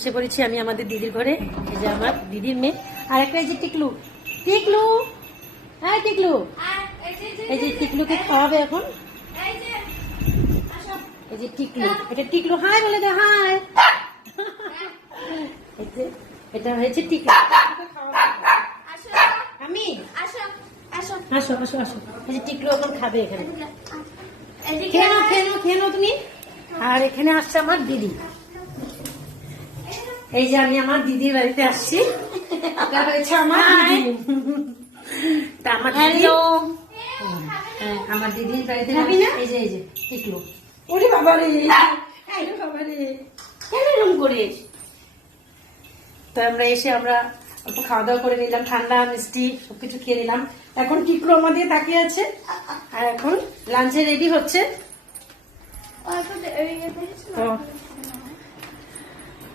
এসে পড়েছি আমি আমাদের দিদির ঘরে। এই যে আমার দিদির মেয়ে আর একটা এই যে টিকলু। টিকলু, হ্যাঁ টিকলু, এই যে টিকলুকে খাওয়াবে এখন। এই যে টিকলু, এটা টিকলু হাই বলে দে, হাই। এই যে এটা হয়েছে টিকলু, আমি আসো আসো আসো। এই যে টিকলু এখন খাবে এখানে। খেয়ে নাও খেয়ে নাও খেয়ে নাও তুমি। আর এখানে আসছে আমার দিদি। এই যে আমি আমার দিদির বাড়িতে আসছি। এটা হয়েছে আমার দিদি। তা আমার দিদি, আমার দিদির বাড়িতে এই যে টিকলু। ওরে বাবা রে, বাবা রে, কেন এরকম করিস? তো আমরা এসে আমরা অল্প খাওয়া দাওয়া করে নিলাম, ঠান্ডা মিষ্টি সবকিছু খেয়ে নিলাম। এখন টিকলু আমাদের তাকিয়ে আছে আর এখন লাঞ্চে রেডি হচ্ছে। তো